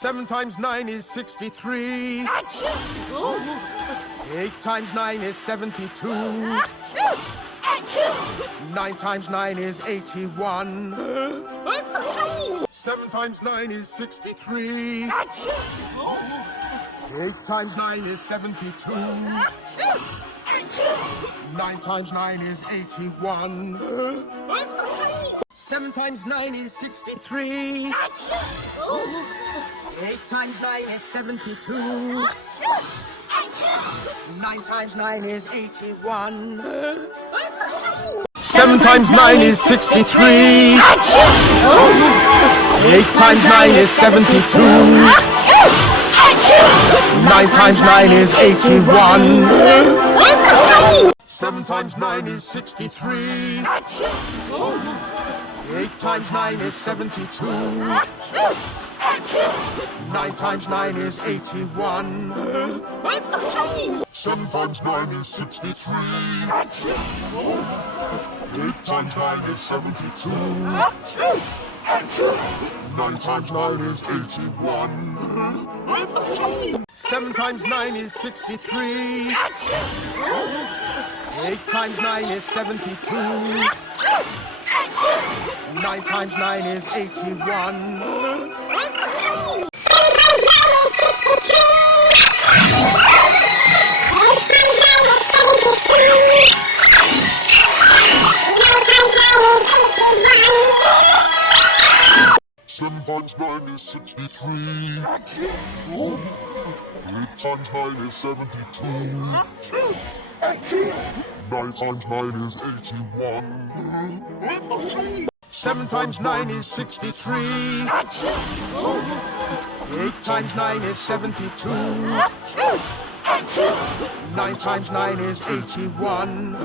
7 times 9 is 63. Achoo! 8 times 9 is 72. Achoo! Achoo! 9 times 9 is 81. Achoo! 7 times 9 is 63. Achoo! 8 times 9 is 72. Achoo! Achoo! 9 times 9 is 81. Achoo! 7 times 9 is 63. Achoo! 8 times 9 is 72. Achoo! Achoo! 9 times 9 is 81. Achoo! 7 times 9 is 63. Achoo! 8 times 9 is 72. Achoo! Achoo! 9 times 9 is 81. Achoo! 7 times 9 is 63. 8 times 9 is 72. Achoo! Achoo! 9 times 9 is 81. Achoo! 7 times 9 is 63. Achoo! 8 times 9 is 72. Achoo! Achoo! 9 times 9 is 81. Achoo! 7 times 9 is 63. Achoo! 8 times 9 is 72. Achoo! Achoo! 9 times 9 is 81. Achoo! Seven times 9 is 63. 8 times 9 is 72. 9 times 9 is 81. 7 times 9 is 63. 8 times 9 is 72. 9 times 9 is 81.